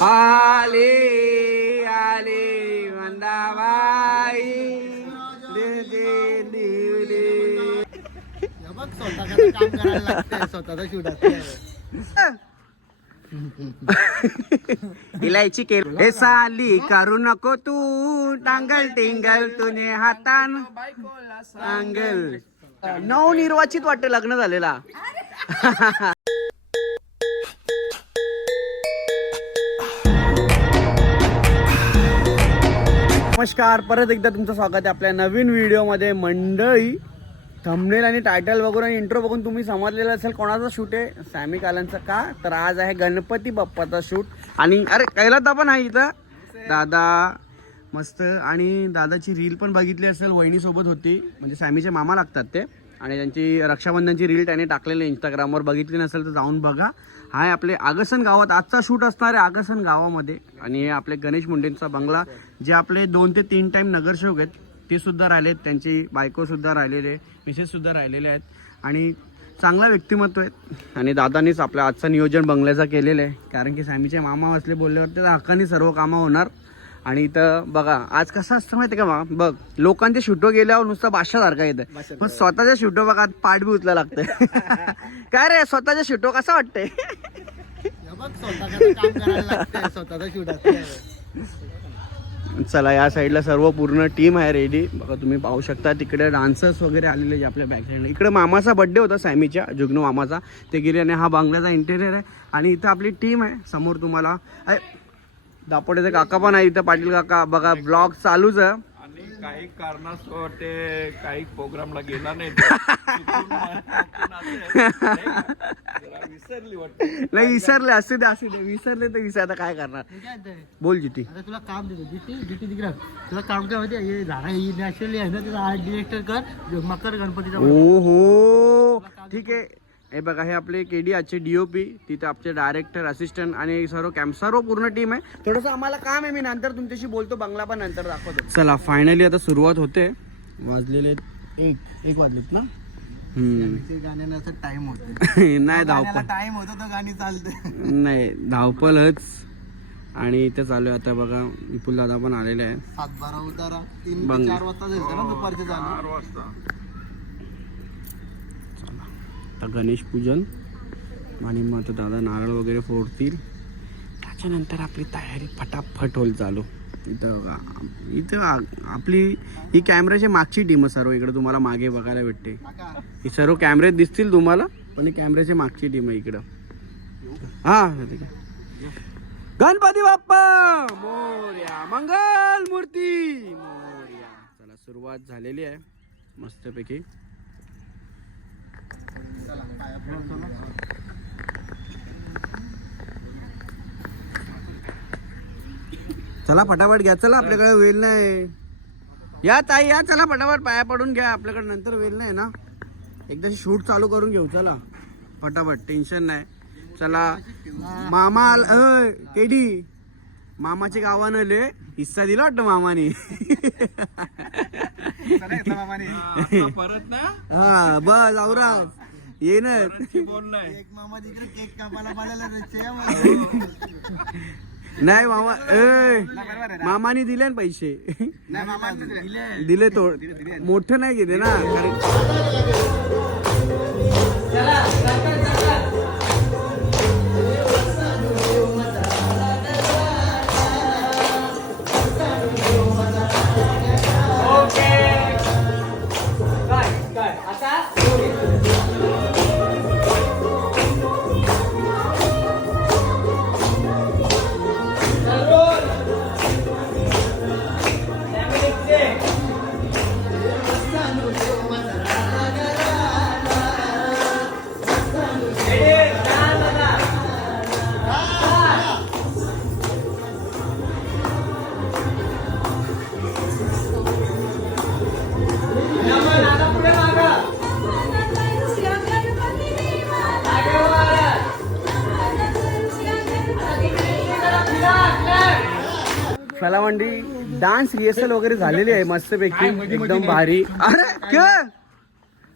आले आले शूट इलायची केल हे साली करू नको तू टांगल टिंगल तुने हातान. सांगल. नवनिर्वाचित वाटतं लग्न झालेला. नमस्कार परत एकदा तुमचं स्वागत आहे आपल्या नवीन व्हिडिओमध्ये. मंडळी थंबनेल आणि टायटल बघून आणि इंट्रो बघून तुम्ही समजलेलं असेल कोणाचा शूट आहे? सॅमी कालांचा का? तर आज आहे गणपती बाप्पाचा शूट आणि अरे कैलात पण आहे इथं. दादा मस्त. आणि दादाची रील पण बघितली असेल वहिनीसोबत होती. म्हणजे सॅमीचे मामा लागतात ते. आणि त्यांची रक्षाबंधनची रील त्याने टाकलेली इंस्टाग्रामवर बघितली नसेल तर जाऊन बघा. हाय आपले आगसन गावात. आजचा शूट असणार आहे आगसन गावामध्ये. आणि हे आपले गणेश मुंडेंचा बंगला. जे आपले दोन ते तीन टाईम नगरसेवक आहेत ते सुद्धा आहेत त्यांची बायकोसुद्धा राहिलेले मिसेससुद्धा राहिलेले आहेत. आणि चांगला व्यक्तिमत्व आहेत. आणि दादानीच आपल्या आजचं नियोजन बंगल्याचं केलेलं आहे. कारण की सॅमीचे मामा असले बोलल्यावर तर हक्काने सर्व कामं होणार. आणि इथं बघा आज कसं असतं माहिती का मा? बघ लोकांच्या शूटो गेल्यावर नुसतं बादशासारखा येतं. पण स्वतःच्या शूटो बघा पाठ बी उचला लागतं काय रे स्वतःच्या शूटो कसं वाटतंय? लागतंय चला या साईडला सर्व पूर्ण टीम आहे रेडी बघा तुम्ही पाहू शकता तिकडे डान्सर्स वगैरे आलेले जे आपल्या बॅक साईडला इकडे मामाचा बड्डे होता सॅमीच्या जुगनू मामाचा. ते गेले आणि हा बांगल्याचा इंटेरियर आहे. आणि इथं आपली टीम आहे समोर तुम्हाला. अय, दापोडेचे काका पण आहे इथं पाटील काका. बघा ब्लॉग चालूच आहे. आणि काही कारणास्तव ते काही प्रोग्रामला गेला नाही तो. चुकून असं. नाही? जरा विसरली वाटतं. नाही विसरले असू दे असू दे. विसरले तर विसर आता काय करणार? बोल जिती. आता तुला काम देतो. जिथे जिथे तिकडे. तुला काम काय माहिती हे झाडा ही नॅचरली आहे ना त्याचा आर्ट डिरेक्टर कर. मकर गणपतीचा ओ हो ठीक आहे. हे बघा हे आपले केडी आजचे डीओपी तिथे आपले डायरेक्टर असिस्टंट आणि सर्व कॅम्प सर्व पूर्ण टीम आहे. थोडंसं आम्हाला काम आहे मी नंतर तुमच्याशी बोलतो बंगला पण नंतर दाखवतो. चला फायनली आता सुरुवात होते. वाजलेले एक एक वाजलेत ना? गाण्याला टाइम होतो नाही. धावपळ. टाइम होतो तर गाणी चालते नाही धावपलच आणि इथे चालू आहे आता बघा विपुल दादा पण आलेले आहे सात बारा उतारा तीन बंग. चार वाजता जायचं ना दुपारचे वाजता. आता गणेश पूजन आणि मग आता दादा नारळ वगैरे फोडतील. त्याच्यानंतर आपली तयारी फटाफट होईल चालू. इथं इथं आपली ही कॅमेऱ्याची मागची टीम आहे सर्व. इकडं तुम्हाला मागे बघायला भेटते. ही सर्व कॅमेरे दिसतील तुम्हाला पण ही कॅमेऱ्याची मागची टीम आहे इकडं. हां गणपती बाप्पा! मोर्या मंगल मूर्ती मोर्या. चला सुरुवात झालेली आहे मस्तपैकी. चला फटाफट घ्या. चला आपल्याकडे वेल नाही. या ताई या चला फटाफट पाया पडून घ्या. आपल्याकडे नंतर वेल नाही ना. एकदा शूट चालू करून घेऊ चला. फटाफट टेन्शन नाही. चला. मामा केडी मामाच्या गावानं ले हिस्सा दिला वाटतं मामाने. परत ना? हा बस आवराज ये ना. नाही. एक मामा तिकडे केक कापायला पाहिजे त्याच्या नाही मामा ए मामाने दिले ना पैसे. दिले. तो. मोठं नाही घेते ना. कारण चला मंडी डान्स रिहर्सल वगैरे झालेली आहे मस्तपैकी. एकदम भारी. अरे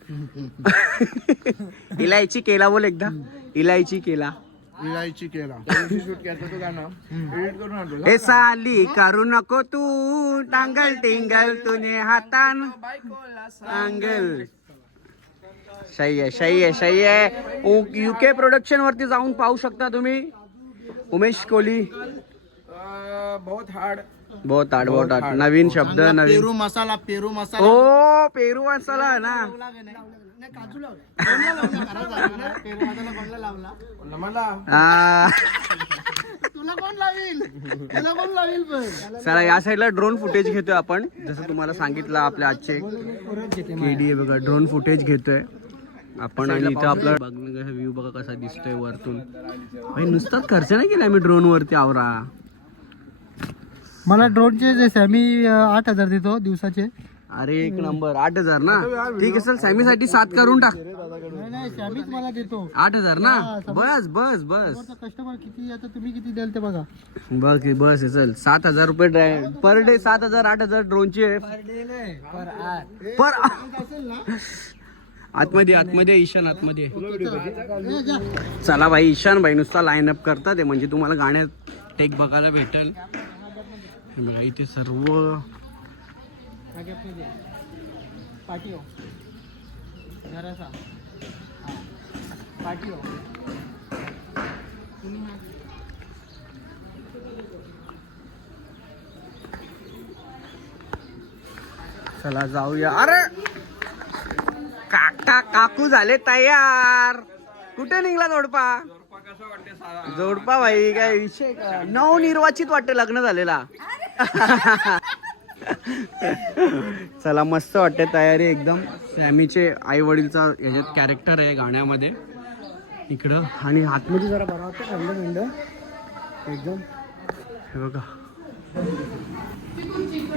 इलायची केला बोल एकदा. इलायची केला. विलायची केला. ए साली करू नको तू. टांगल टिंगल तुने हातान. टांगल. सही आहे सही आहे सही आहे युके प्रोडक्शन वरती जाऊन पाहू शकता तुम्ही. उमेश कोहली. बहुत हार्ड बहुत आठ बहुत आठ नवीन शब्द नवीन पेरू मसाला पेरू मसाला. ओ पेरू मसाला ना. नाही, काजू लावला कोणला लावला? खरं सांग ना, पेरू मसाला कोणला लावला? मला? आ, तुला कोण लावील? तुला कोण लावील पण? चला या साईडला ड्रोन फुटेज घेतोय आपण. जसं तुम्हाला सांगितलं आपल्या आजचे केडी आहे बघा ड्रोन फुटेज घेतोय. आपण आणि इथं आपला व्ह्यू बघा कसा दिसतोय वरतून. भाई नुसताच खर्च नाही केला मी ड्रोन वरती आवरा. मला ड्रोनचे जे सॅमी आठ हजार देतो दिवसाचे. अरे एक नंबर आठ हजार ना? ठीक आहे चल सॅमीसाठी सात करून टाक. नाही नाही सॅमीच मला देतो. आठ हजार ना? बस बस बस. कस्टमर किती आता तुम्ही किती द्याल ते बघा. बघ हे बस आहे चल. सात हजार रुपये ड्राय पर डे सात हजार आठ हजार ड्रोनची आहे पर आतमध्ये आतमध्ये ईशान आतमध्ये. चला. भाई ईशान भाई नुसता लाईन अप करतात आहे म्हणजे तुम्हाला गाण्यात टेक बघायला भेटेल. हे बघा इथे सर्व हो पाठी हो चला जाऊया. अरे! काका काकू झाले तयार. कुठे निघला जोडपा? जोडपा भाई काय विषय का नवनिर्वाचित वाटते लग्न झालेला. चला मस्त वाटते तयारी एकदम. सॅमीचे आई वडीलचा ह्याच्यात कॅरेक्टर आहे गाण्यामध्ये. इकडं. आणि आतमध्ये जरा बरा वाटतं थंड थंड. एकदम. हे बघा.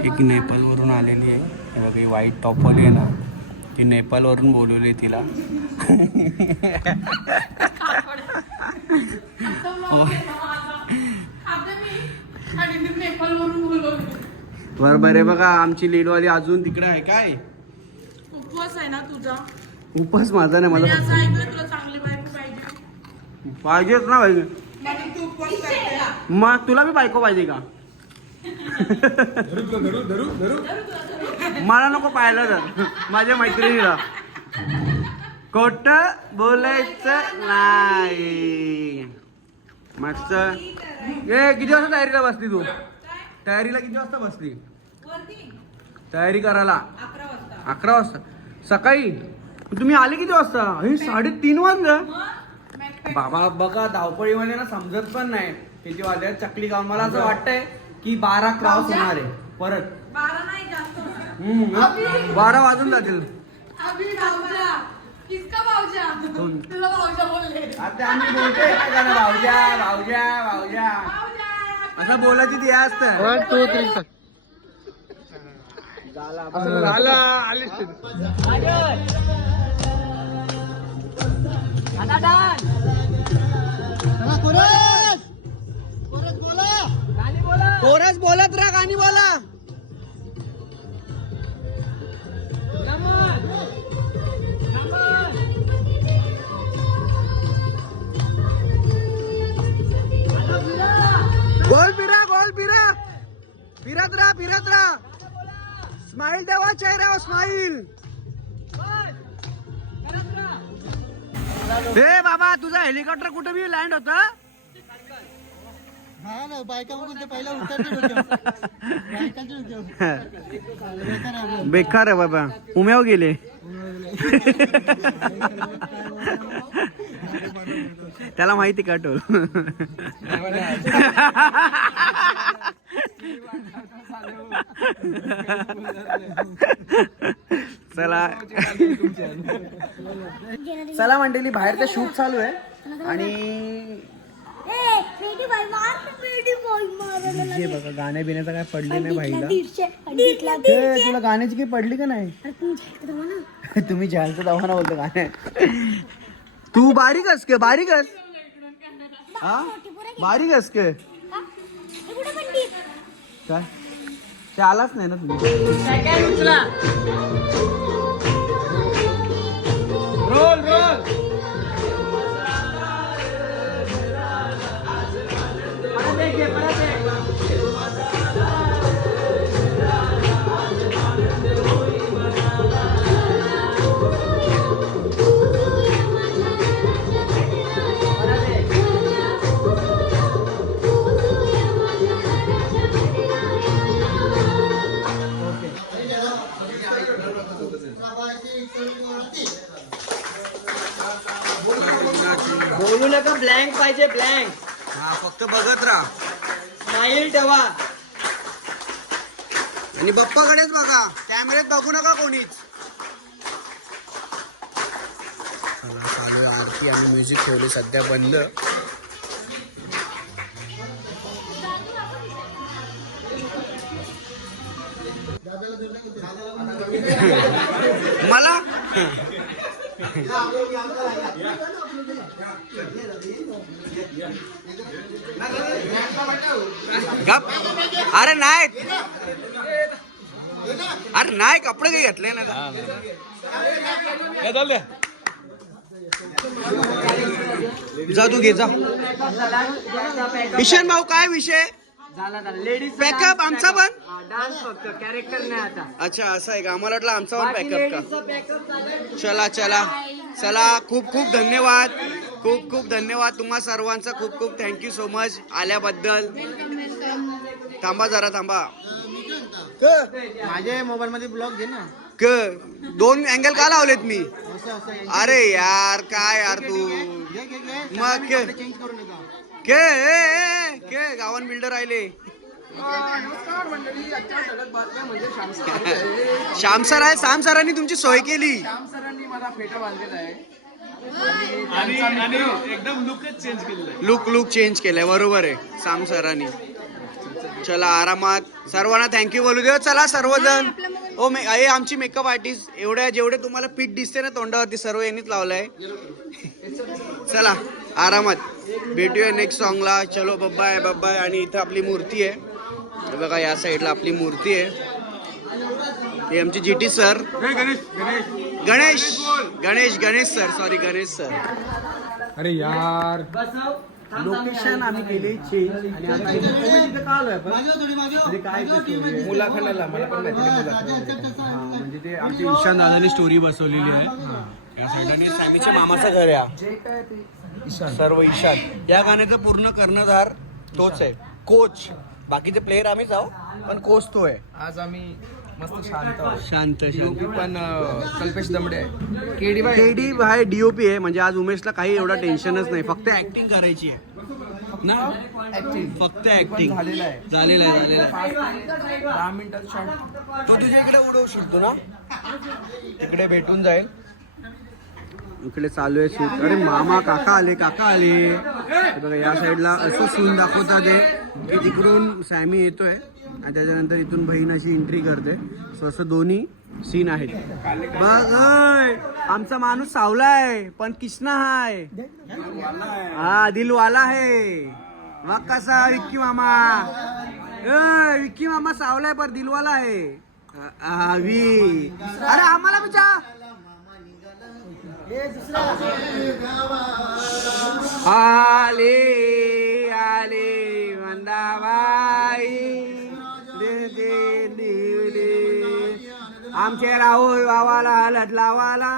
एक नेपाळवरून आलेली आहे. हे बघा ही व्हाईट टॉपवाली आहे ना. ती नेपाळवरून बोलवली तिला. बरोबर आहे बघा आमची लीडवाली अजून तिकडे आहे काय? उपवास आहे ना तुझा? उपास माझा नाही मी मला असं ऐकलं तुला चांगली बायको पाहिजे? पाहिजेच ना तू उपवास करते. ना. मग तुला बी बायको पाहिजे का? मला नको पाहायला तर माझ्या मैत्रिणीला. खोट बोलायचं नाही. मस्त. ए किती वाजता तयारीला बसली तू? तयारीला किती वाजता बसली? तयारी करायला. अकरा वाजता. सकाळी? तुम्ही आले किती वाजता? हे साडेतीन वाजलं. बाबा बघा धावपळीमध्ये ना समजत पण नाही. किती वाजले? चकली गाव मला असं वाटतंय की बारा क्रॉस होणार आहे. परत. बारा नाही जास्त होणार. हम्म, बारा वाजून जातील. किसका भाऊजा? कोण? तुला भाऊजा बोलले. आता आम्ही बोलतोय एकमेकांना, भाऊजा भाऊजा भाऊजा. भाऊजा असं बोलायची ती असतं. वन टू थ्री झालं. ते. कोरस बोलत राहा गाणी बोला. फिरत राहा फिरत राहा. स्माइल देवा चेहऱ्यावर स्माइल हे बाबा तुझा हेलिकॉप्टर कुठे बी लँड होता? हा ना बायका बघून ते पहिला उतरते. बेकार आहे बाबा. उम्याव गेले. त्याला माहिती का टोल? चला. चला मंडळी बाहेर ते शूट चालू आहे. आणि हे बघा गाण्या बिण्याचं काय पडले नाही भाईला ते तुला गाण्याची काही पडली का नाही? तुम्ही जायचं दवाना बोलतो गाण्या तू बारीक अस के बारीक अस हा? बारीक अस के? काय? ते आलाच नाही ना तुम्ही? रोल रोल ब्लँक हा फक्त बघत राहा. स्माईल ठेवा. आणि बप्पाकडेच बघा कॅमेऱ्यात बघू नका कोणीच. चला, चालू आहे. आरती आणि म्युझिक ठेवली सध्या बंद. मला? गप. अरे नाही. अरे नाही कपडे काही घातले ना जा तू घे जा. किशन भाऊ काय विषय? झाला झाला. लेडीज पॅकअप आमचा पण? डान्स फक्त. कॅरेक्टर नाही आता. अच्छा असं आहे का? आम्हाला वाटलं आमचा पण पॅकअप का? पॅकअप चला चला. चला खूप खूप धन्यवाद. खूप खूप धन्यवाद तुम्हा सर्वांचा. खूप खूप थँक्यू सो मच आल्याबद्दल. थांबा जरा थांबा. क? माझ्या मोबाईल मध्ये ब्लॉग घे ना. क? दोन अँगल का लावलेत मी? असं असं अरे यार काय यार तू? घे घे घे. मग के? चेंज करून येतो. के? ए, ए, के गावन बिल्डर राहिले. नमस्कार मंडळी आजच्या सगळ्यात बातम्या म्हणजे श्याम सर आलेले आहे. श्याम सर आहे श्याम सरांनी तुमची सोय केली. श्याम सरांनी मला फेटा बांधलेला आहे आणि आणि एकदम लुकच चेंज केलेलं आहे. लुक लुक चेंज केलाय बरोबर आहे श्याम सरांनी. चला आरामात. सर्वांना थँक्यू बोलू दे चला सर्वजण. ओ मे हे आमची मेकअप आर्टिस्ट एवढ्या जेवढे तुम्हाला पीठ दिसते ना तोंडावरती सर्व यांनीच लावलंय. चला. आरामात. भेटूया नेक्स्ट सॉन्गला चलो बब्बाय बब्बाय आणि इथं आपली मूर्ती आहे. हे बघा या साईडला आपली मूर्ती आहे. हे आमचे G T sir. Ganesh Ganesh. Ganesh. Sir. Sorry Ganesh sir. अरे यार. लोकेशन आम्ही केली चेंज आणि आता इथे तिथे का आलोय आपण? म्हणजे काय आहे? मला पण माहिती हा, म्हणजे ते आमची ईशान दादानी स्टोरी बसवलेली आहे. या साईडने मामाचं घर आहे सर्व ईशान. या गाण्याचं पूर्ण कर्णधार तोच आहे. कोच. बाकीचे प्लेयर आम्हीच आहो पण कोच तो आहे. आज आम्ही मस्त शांत आहोत. शांत DOP पण अं, कल्पेश दमडे आहे. केडी बाय केडी आहे डीओपी आहे. म्हणजे आज उमेशला काही एवढा टेन्शनच नाही. फक्त ऍक्टिंग करायची आहे. ना? ऍक्टिंग फक्त ऍक्टिंग झालेलं आहे. झालेलं आहे झालेलं आहे. दहा मिनिटात शॉट तो तुझ्या इकडे उडवू शकतो ना? तिकडे भेटून जाईल. इकडे चालू आहे शूट. अरे मामा काका आले काका आले. बघा या साईडला असं सीन दाखवतात आहे की तिकडून सॅमी येतोय आणि त्याच्यानंतर इथून बहीण अशी एंट्री करते. सो असं दोन्ही सीन आहेत. बघ आमचा माणूस सावलाय पण कृष्णा हाय. हा दिलवाला आहे. मग कसा विक्की मामा. विक्की मामा सावलाय पर दिलवाला आहे. अरे आम्हाला विचार. आले आले मंदाबाई दे आमचे राहुल बाबाला हलत लावाला.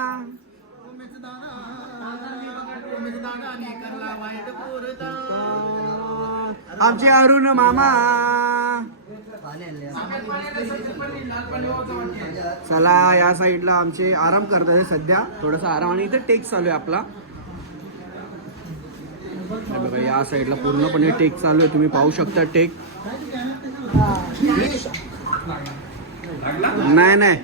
आमचे अरुण मामा. चला या साईडला आमचे आराम करतात सध्या. थोडासा आराम आणि इथे टेक चालू आहे आपला. बघा या साईडला पूर्णपणे टेक चालू आहे. तुम्ही पाहू शकता टेक नाही नाही.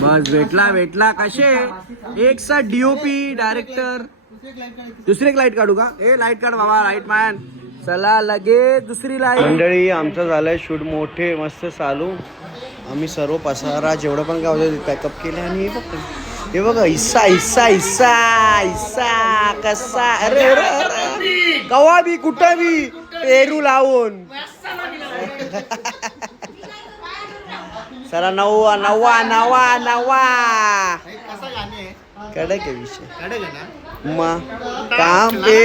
बस भेटला भेटला. कसे? एक सा डीओपी डायरेक्टर दुसरी एक लाइट काढू का? ए लाइट काढ बाबा लाइट मॅन चला लगे दुसरी लाईन मंडळी आमचं झालंय शूट मोठे मस्त चालू. आम्ही सर्व पसारा जेवढं पण गाव पॅकअप केले आणि हे बघ. हे बघा हिस्सा हिस्सा हिस्सा हिस्सा कसा अरे अरे कवा बी कुठं बी पेरू लावून. चला नवा नवा नवा नवा कडक आहे विषय मग काम पे